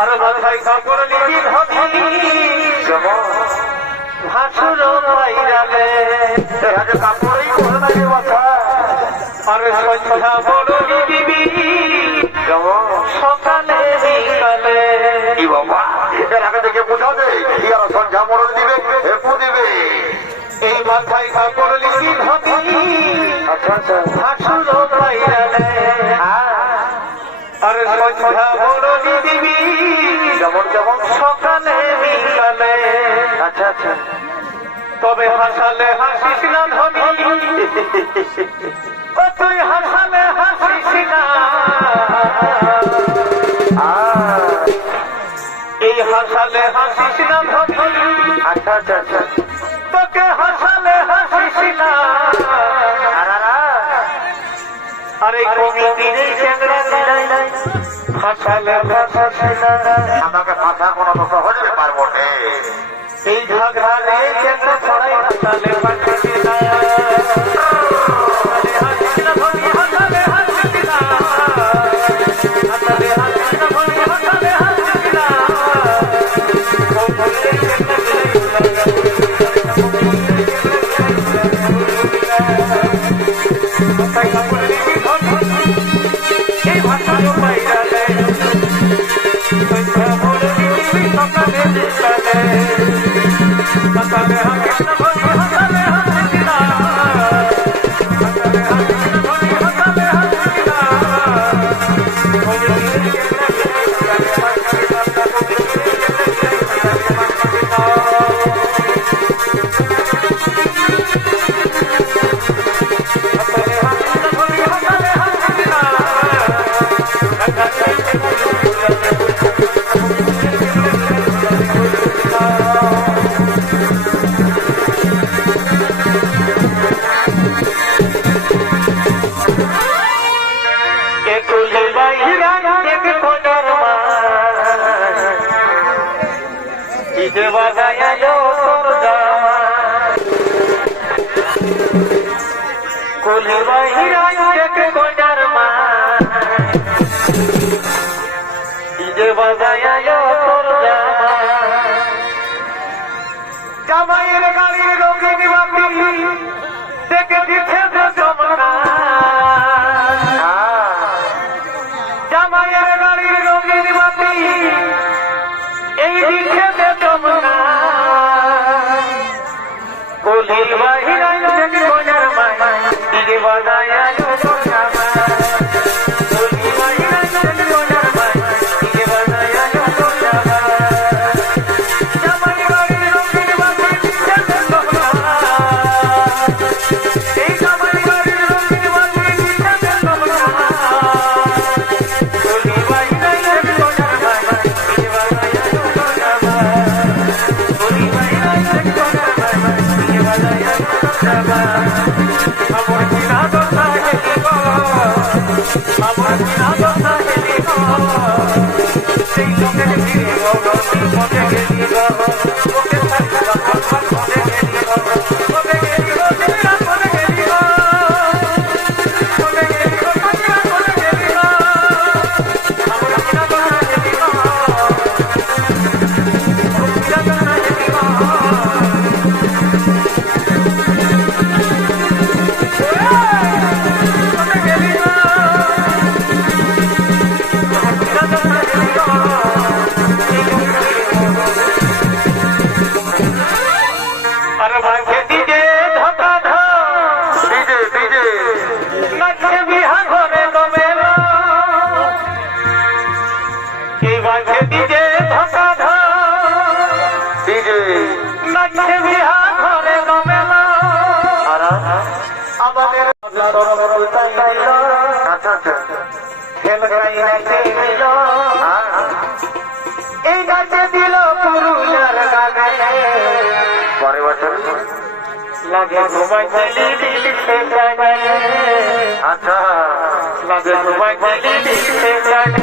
আর মাথায় কাপড় লিখি ধবি ভাসুর পাইরালে আজ কাপড়ই করে না মাথা আর সন্ধ্যা বড় দিবি সকালে বিকালে। কি বাবা? এর আগে থেকে বোঝা দে ইয়ারা সন্ধ্যা মরণ দিবে হেপু দিবে। এই মাথায় কাপড় লিখি ধবি আচ্ছা আচ্ছা। আর সন্ধ্যা বড় দিবি যেমন যেমন সকালে বিকালে। আচ্ছা আচ্ছা। তবে হাসালে হাসিস না ও তুই হাসালে হাসিস না। এই হাসালে হাসিস না ধবি আচ্ছা আচ্ছা আচ্ছা। তোকে হাসালে হাসিস না। আমাকে ভাষা কোনো তো সহজে পারব এই ঝগড়া নেই চ্যাংড়া ছড়াই হাসিস सपने दिखले मतलब हम ইদে বাগায়া তোর জামা কুলে বাগায়া তোর জামা জামাইয়ের গাড়ির রঙিন বাতি দেখে দিচ্ছে দয়ালু ডিজে নাচে বিহা ঘরে গমেলো আরা, আমাদের সরবতাই দিল আচ্ছা আচ্ছা। খেল গাই নাচে দিল এই গাছে দিল পুরুষের গানে। পরের বছর। লাগে ঘুমাই দিলি দিল সে জানে। আচ্ছা। লাগে ঘুমাই দিলি দিল সে জানে।